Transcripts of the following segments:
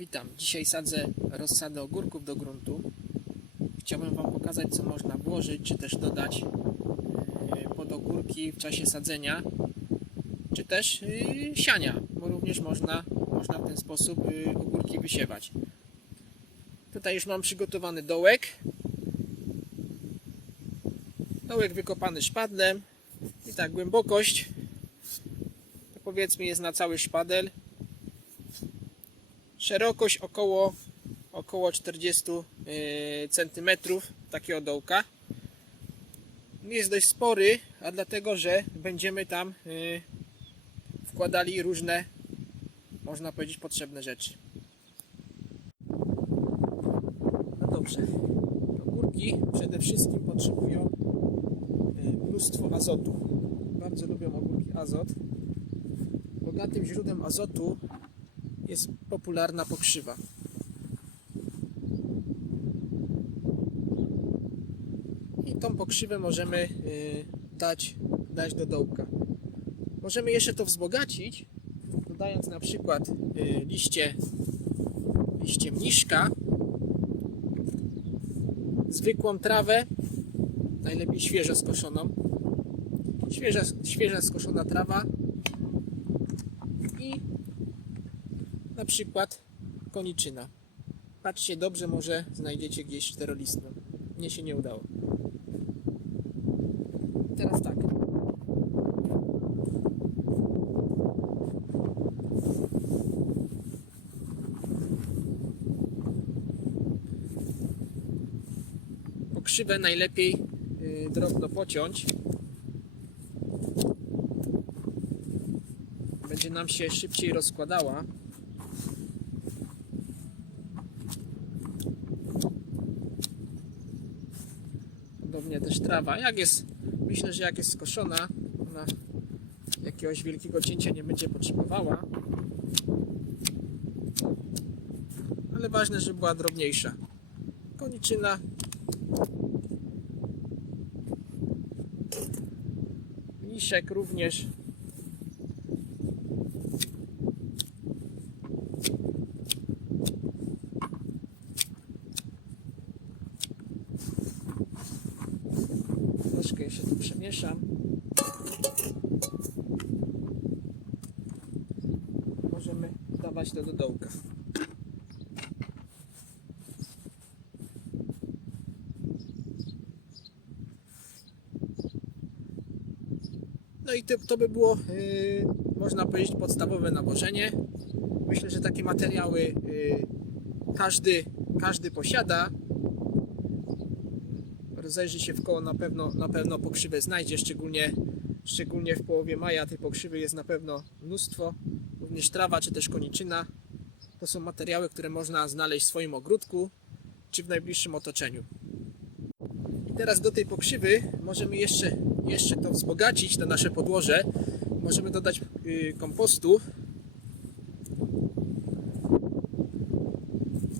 Witam. Dzisiaj sadzę rozsadę ogórków do gruntu. Chciałbym Wam pokazać, co można włożyć, czy też dodać pod ogórki w czasie sadzenia, czy też siania, bo również można w ten sposób ogórki wysiewać. Tutaj już mam przygotowany dołek. Dołek wykopany szpadlem i tak głębokość to powiedzmy jest na cały szpadel. Szerokość około 40 cm takiego dołka. Jest dość spory, a dlatego, że będziemy tam wkładali różne, można powiedzieć, potrzebne rzeczy. No dobrze. Ogórki przede wszystkim potrzebują mnóstwo azotu. Bardzo lubią ogórki azot. Bogatym źródłem azotu jest popularna pokrzywa. I tą pokrzywę możemy dać do dołka. Możemy jeszcze to wzbogacić, dodając na przykład liście mniszka, zwykłą trawę, najlepiej świeżo skoszoną, świeża skoszona trawa i na przykład koniczyna. Patrzcie dobrze, może znajdziecie gdzieś czterolistną. Mnie się nie udało. Teraz tak. Pokrzywę najlepiej drobno pociąć. Będzie nam się szybciej rozkładała. Podobnie też trawa. Myślę, że jak jest skoszona, ona jakiegoś wielkiego cięcia nie będzie potrzebowała. Ale ważne, żeby była drobniejsza. Koniczyna. Mniszek również. Troszkę jeszcze tu przemieszam. Możemy dawać to do dołka. No i to by było, można powiedzieć, podstawowe nawożenie. Myślę, że takie materiały każdy posiada. Rozejrzy się w koło, na pewno pokrzywę znajdzie, szczególnie w połowie maja tej pokrzywy jest na pewno mnóstwo. Również trawa czy też koniczyna. To są materiały, które można znaleźć w swoim ogródku czy w najbliższym otoczeniu. I teraz do tej pokrzywy możemy jeszcze to wzbogacić, to nasze podłoże. Możemy dodać kompostu.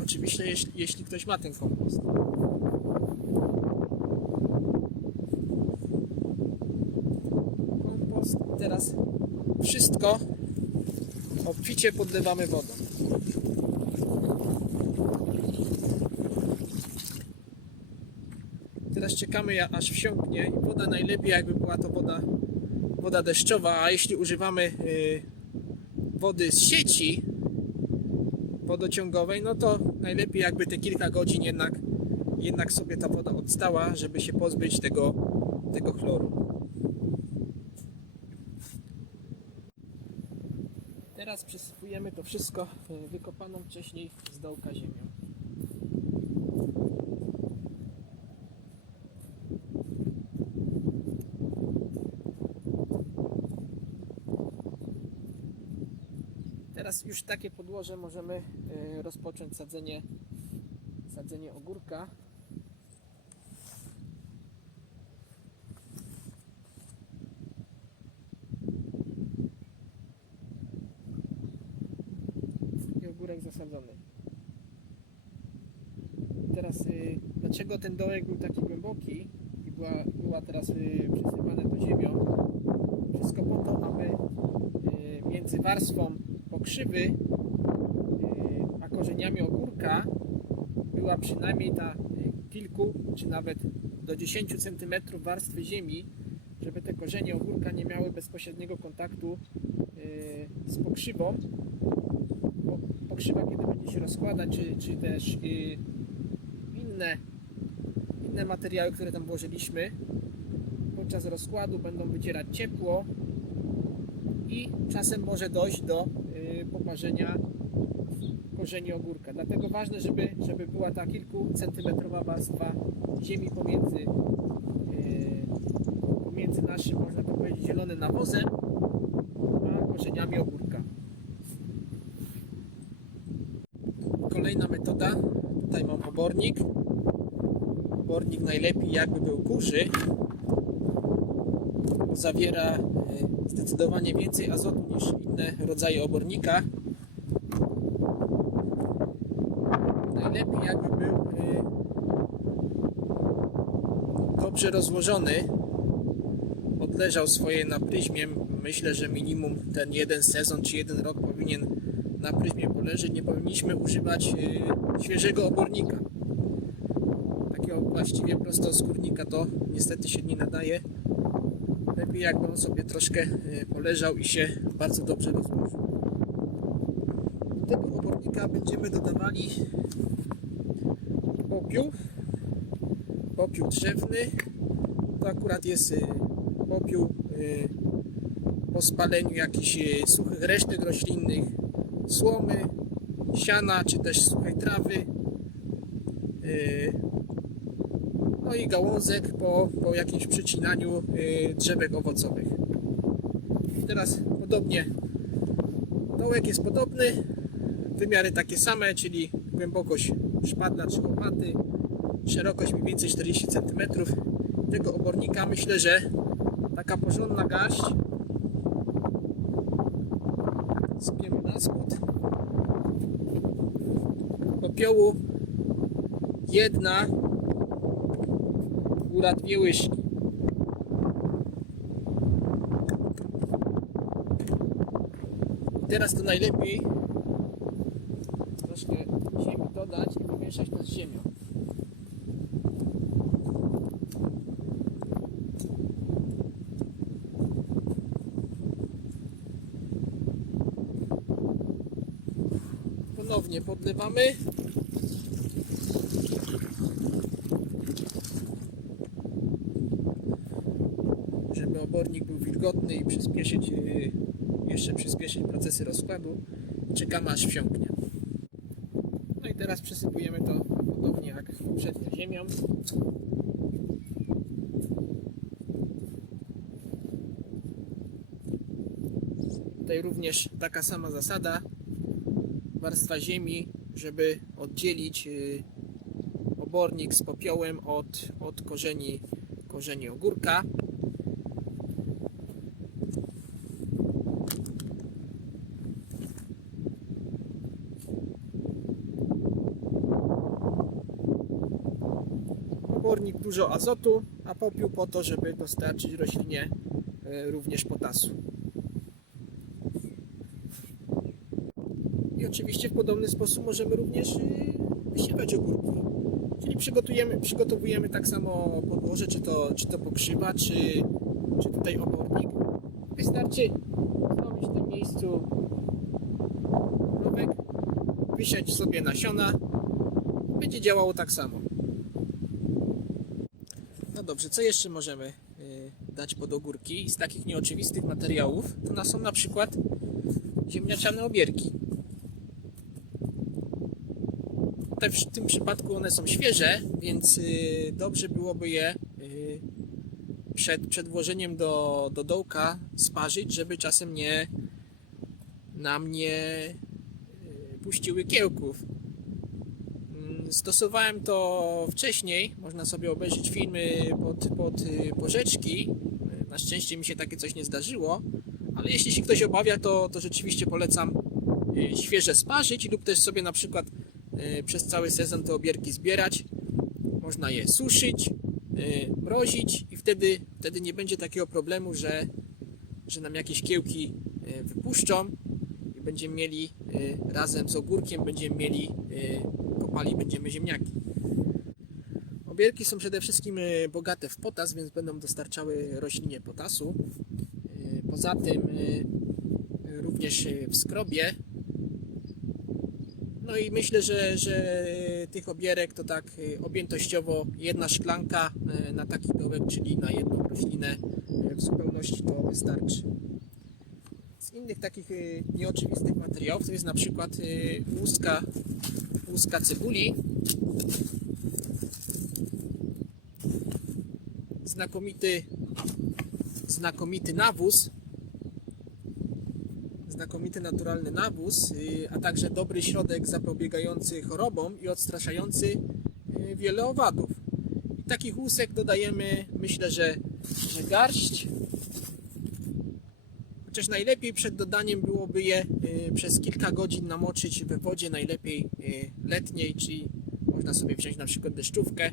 Oczywiście jeśli ktoś ma ten kompost. Teraz wszystko obficie podlewamy wodą. Teraz czekamy, aż wsiąknie. Woda najlepiej, jakby była to woda deszczowa, a jeśli używamy wody z sieci wodociągowej, no to najlepiej jakby te kilka godzin jednak sobie ta woda odstała, żeby się pozbyć tego chloru. Teraz przysypujemy to wszystko wykopaną wcześniej z dołka ziemią. Teraz już takie podłoże możemy rozpocząć sadzenie ogórka. Ogórek zasadzony. Teraz dlaczego ten dołek był taki głęboki i była teraz przysypane to ziemią? Wszystko po to, aby między warstwą pokrzywy a korzeniami ogórka była przynajmniej ta kilku czy nawet do 10 cm warstwy ziemi, żeby te korzenie ogórka nie miały bezpośredniego kontaktu z pokrzywą, bo pokrzywa, kiedy będzie się rozkładać, czy też inne materiały, które tam włożyliśmy, podczas rozkładu będą wycierać ciepło i czasem może dojść do poparzenia korzeni ogórka. Dlatego ważne, żeby była ta kilkucentymetrowa warstwa ziemi pomiędzy naszym, można to powiedzieć, zielonym nawozem a korzeniami ogórka. Kolejna metoda. Tutaj mam obornik. Obornik najlepiej jakby był kurzy. Zawiera zdecydowanie więcej azotu niż inne rodzaje obornika. Najlepiej jakby był dobrze rozłożony, odleżał swoje na pryzmie. Myślę, że minimum ten jeden sezon czy jeden rok powinien na pryzmie poleżeć. Nie powinniśmy używać świeżego obornika. Takiego właściwie prostoskórnika to niestety się nie nadaje. Lepiej jakby on sobie troszkę poleżał i się bardzo dobrze rozłożył. Do tego obornika będziemy dodawali popiół drzewny. To akurat jest popiół po spaleniu jakichś suchych resztek roślinnych, słomy, siana czy też suchej trawy, no i gałązek po jakimś przycinaniu drzewek owocowych. Teraz podobnie dołek jest podobny, wymiary takie same, czyli głębokość szpadla czy łopaty, szerokość mniej więcej 40 cm. Tego obornika myślę, że taka porządna garść sypiemy na spód. Popiołu jedna, góra 2 łyżki. I teraz to najlepiej troszkę ziemi dodać i pomieszać to z ziemią. Ponownie podlewamy. Żeby obornik był wilgotny i jeszcze przyspieszyć procesy rozkładu. Czekamy aż wsiąknie. No i teraz przesypujemy to podobnie jak poprzednio ziemią. Tutaj również taka sama zasada. Warstwa ziemi, żeby oddzielić obornik z popiołem od korzeni ogórka. Obornik dużo azotu, a popiół po to, żeby dostarczyć roślinie również potasu. I oczywiście w podobny sposób możemy również wysiewać ogórki. Czyli przygotowujemy tak samo podłoże, czy to pokrzywa, czy tutaj obornik. Wystarczy zrobić w tym miejscu rowek, wysiać sobie nasiona, będzie działało tak samo. No dobrze, co jeszcze możemy dać pod ogórki z takich nieoczywistych materiałów? To są na przykład ziemniaczane obierki. W tym przypadku one są świeże, więc dobrze byłoby je przed włożeniem do dołka sparzyć, żeby czasem nam nie puściły kiełków. Stosowałem to wcześniej, można sobie obejrzeć filmy pod porzeczki. Na szczęście mi się takie coś nie zdarzyło, ale jeśli się ktoś obawia, to rzeczywiście polecam świeże sparzyć lub też sobie na przykład przez cały sezon te obierki zbierać. Można je suszyć, mrozić i wtedy nie będzie takiego problemu, że nam jakieś kiełki wypuszczą będziemy mieli razem z ogórkiem, kopali będziemy ziemniaki. Obierki są przede wszystkim bogate w potas, więc będą dostarczały roślinie potasu. Poza tym również w skrobie. No i myślę, że tych obierek to tak objętościowo jedna szklanka na taki dołek, czyli na jedną roślinę w zupełności to wystarczy. Z innych takich nieoczywistych materiałów to jest na przykład łuska cebuli. Znakomity nawóz, znakomity naturalny nawóz, a także dobry środek zapobiegający chorobom i odstraszający wiele owadów. I takich łusek dodajemy, myślę, że garść. Chociaż najlepiej przed dodaniem byłoby je przez kilka godzin namoczyć we wodzie, najlepiej letniej, czyli można sobie wziąć na przykład deszczówkę,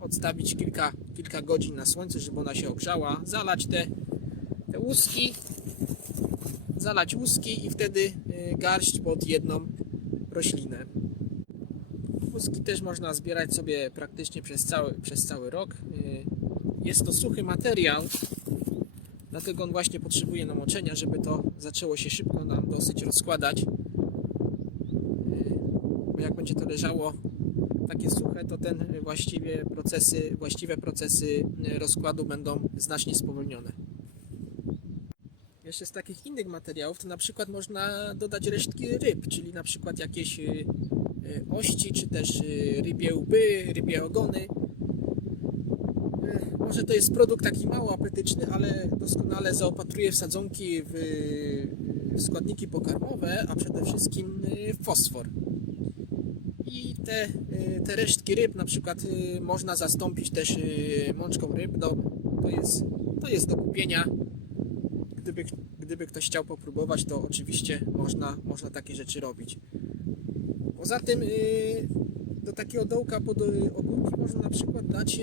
odstawić kilka godzin na słońce, żeby ona się ogrzała, zalać te łuski i wtedy garść pod jedną roślinę. Łuski też można zbierać sobie praktycznie przez cały rok. Jest to suchy materiał, dlatego on właśnie potrzebuje namoczenia, żeby to zaczęło się szybko nam dosyć rozkładać. Bo jak będzie to leżało takie suche, to właściwe procesy rozkładu będą znacznie spowolnione. Jeszcze z takich innych materiałów to na przykład można dodać resztki ryb, czyli na przykład jakieś ości, czy też rybie łby, rybie ogony. Może to jest produkt taki mało apetyczny, ale doskonale zaopatruje w sadzonki w składniki pokarmowe, a przede wszystkim w fosfor. I te resztki ryb na przykład można zastąpić też mączką rybną. To jest do kupienia. Gdyby ktoś chciał popróbować, to oczywiście można takie rzeczy robić. Poza tym do takiego dołka pod ogórki można na przykład dać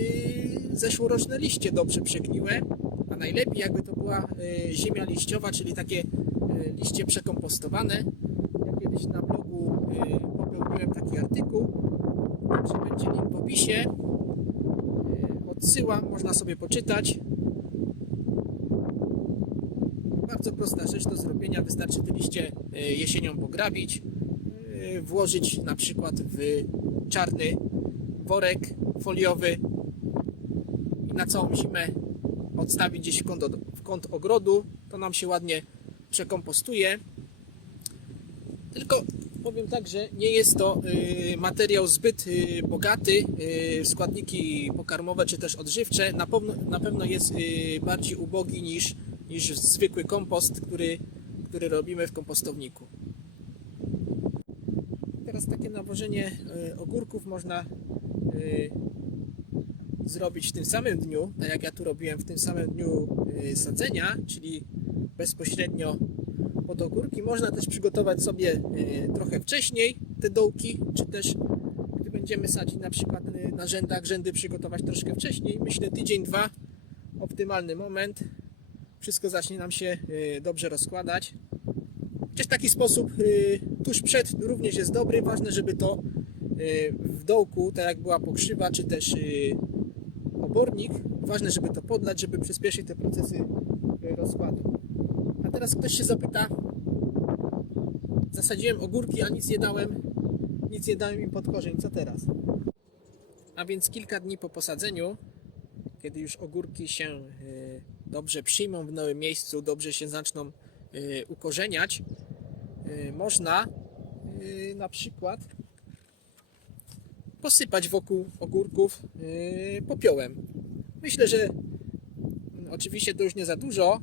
zeszłoroczne liście dobrze przegniłe, a najlepiej jakby to była ziemia liściowa, czyli takie liście przekompostowane. Ja kiedyś na blogu popełniłem taki artykuł, także będzie link w opisie. Odsyłam, można sobie poczytać. Bardzo prosta rzecz do zrobienia, wystarczy te liście jesienią pograbić, włożyć na przykład w czarny worek foliowy i na całą zimę odstawić gdzieś w kąt ogrodu. To nam się ładnie przekompostuje. Tylko powiem tak, że nie jest to materiał zbyt bogaty w składniki pokarmowe czy też odżywcze. Na pewno jest bardziej ubogi niż zwykły kompost, który robimy w kompostowniku. Teraz takie nawożenie ogórków można zrobić w tym samym dniu, tak jak ja tu robiłem w tym samym dniu sadzenia, czyli bezpośrednio pod ogórki. Można też przygotować sobie trochę wcześniej te dołki, czy też gdy będziemy sadzić na przykład na rzędy przygotować troszkę wcześniej. Myślę tydzień, dwa, optymalny moment. Wszystko zacznie nam się dobrze rozkładać. Chociaż taki sposób tuż przed również jest dobry. Ważne, żeby to w dołku, tak jak była pokrzywa, czy też obornik, ważne, żeby to podlać, żeby przyspieszyć te procesy rozkładu. A teraz ktoś się zapyta, zasadziłem ogórki, a nic nie dałem im pod korzeń, co teraz? A więc kilka dni po posadzeniu, kiedy już ogórki się dobrze przyjmą w nowym miejscu, dobrze się zaczną ukorzeniać, można na przykład posypać wokół ogórków popiołem. Myślę, że oczywiście to już nie za dużo.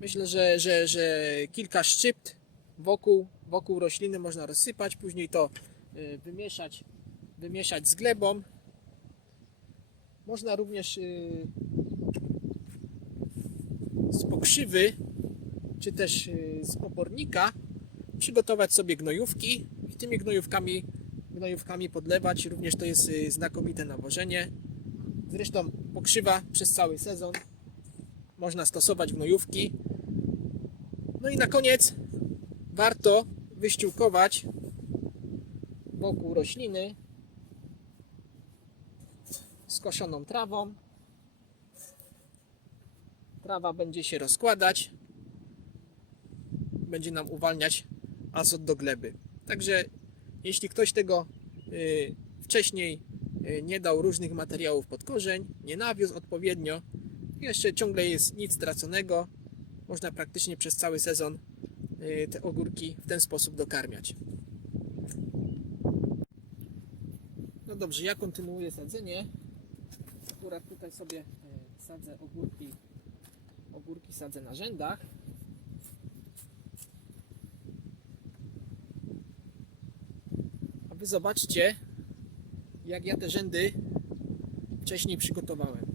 Myślę, że kilka szczypt wokół rośliny można rozsypać, później to wymieszać z glebą. Można również z pokrzywy, czy też z obornika przygotować sobie gnojówki i tymi gnojówkami podlewać. Również to jest znakomite nawożenie. Zresztą pokrzywa przez cały sezon można stosować gnojówki. No i na koniec warto wyściółkować wokół rośliny skoszoną trawą. Trawa będzie się rozkładać, będzie nam uwalniać azot do gleby. Także jeśli ktoś tego wcześniej nie dał różnych materiałów pod korzeń, nie nawiózł odpowiednio, jeszcze ciągle jest nic straconego. Można praktycznie przez cały sezon te ogórki w ten sposób dokarmiać. No dobrze, ja kontynuuję sadzenie. Akurat tutaj sobie sadzę ogórki sadzę na rzędach. A wy zobaczcie, jak ja te rzędy wcześniej przygotowałem.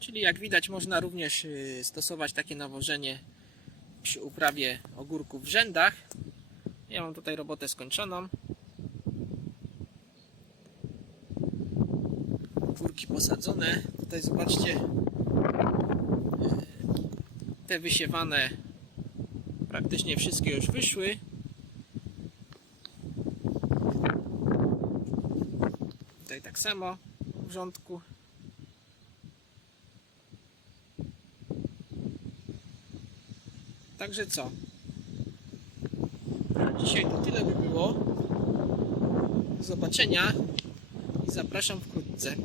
Czyli jak widać, można również stosować takie nawożenie przy uprawie ogórków w rzędach. Ja mam tutaj robotę skończoną. Ogórki posadzone. Tutaj zobaczcie, te wysiewane praktycznie wszystkie już wyszły. Tutaj tak samo w rządku. Także co? Dzisiaj to tyle by było. Do zobaczenia i zapraszam wkrótce.